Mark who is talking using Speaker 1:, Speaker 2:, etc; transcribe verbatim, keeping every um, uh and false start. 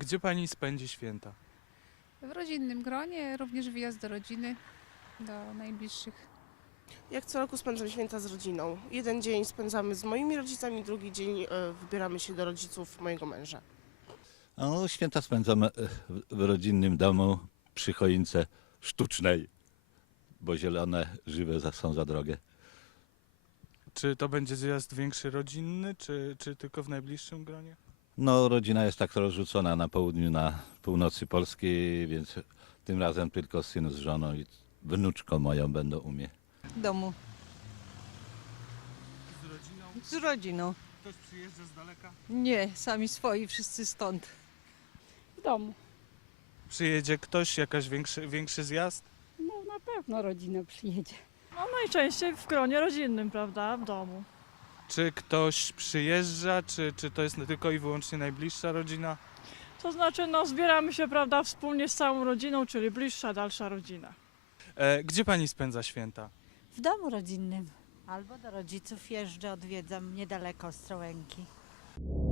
Speaker 1: Gdzie pani spędzi święta?
Speaker 2: W rodzinnym gronie, również wyjazd do rodziny, do najbliższych.
Speaker 3: Jak co roku spędzam święta z rodziną. Jeden dzień spędzamy z moimi rodzicami, drugi dzień e, wybieramy się do rodziców mojego męża.
Speaker 4: No, święta spędzam e, w rodzinnym domu przy choince sztucznej, bo zielone, żywe za- są za drogie.
Speaker 1: Czy to będzie zjazd większy rodzinny, czy, czy tylko w najbliższym gronie?
Speaker 4: No, rodzina jest tak rozrzucona na południu, na północy Polski, więc tym razem tylko syn z żoną i wnuczką moją będą u mnie.
Speaker 5: W domu,
Speaker 1: Z rodziną?
Speaker 5: z rodziną.
Speaker 1: Ktoś przyjeżdża z daleka?
Speaker 5: Nie, sami swoi, wszyscy stąd.
Speaker 6: W domu.
Speaker 1: Przyjedzie ktoś, jakaś większy, większy zjazd?
Speaker 6: No na pewno rodzina przyjedzie.
Speaker 7: No najczęściej w gronie rodzinnym, prawda, w domu.
Speaker 1: Czy ktoś przyjeżdża, czy, czy to jest tylko i wyłącznie najbliższa rodzina?
Speaker 7: To znaczy, no zbieramy się, prawda, wspólnie z całą rodziną, czyli bliższa, dalsza rodzina.
Speaker 1: E, gdzie pani spędza święta?
Speaker 8: W domu rodzinnym. Albo do rodziców jeżdżę, odwiedzam niedaleko Ostrołęki.